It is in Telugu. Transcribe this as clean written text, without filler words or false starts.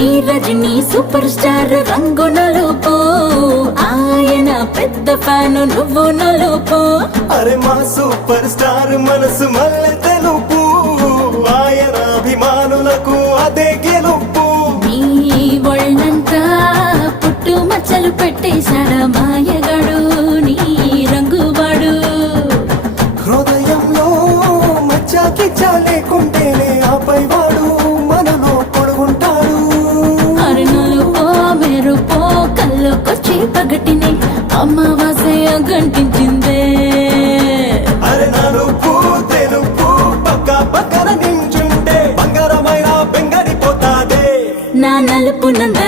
రజనీ సూపర్ స్టార్ రంగు నలుపు ఆయన పెద్ద ఫ్యాన్ నువ్వు నలుపు అరే మా సూపర్ స్టార్ మనసు మల్లె తెలుపు ఆయన అభిమానులకు అదే గెలుపు నీ ఒళ్ళంతా పుట్టు మచ్చలు పెట్టేశాడ మాయగాడు నీ రంగువాడు హృదయంలో మచ్చాకి చాలేకుంటేనే ఆపై వాడు మనలో పొడుగుంటాడు అరుణులుపో మెరుపో కళ్ళకొచ్చి పగటిని అమావాస్య గంటించిందే అరే నలుపు తెలుపు పక్క పక్కన నించుంటే బంగారమైన బెంగడిపోతాదే నా నలుపు నంద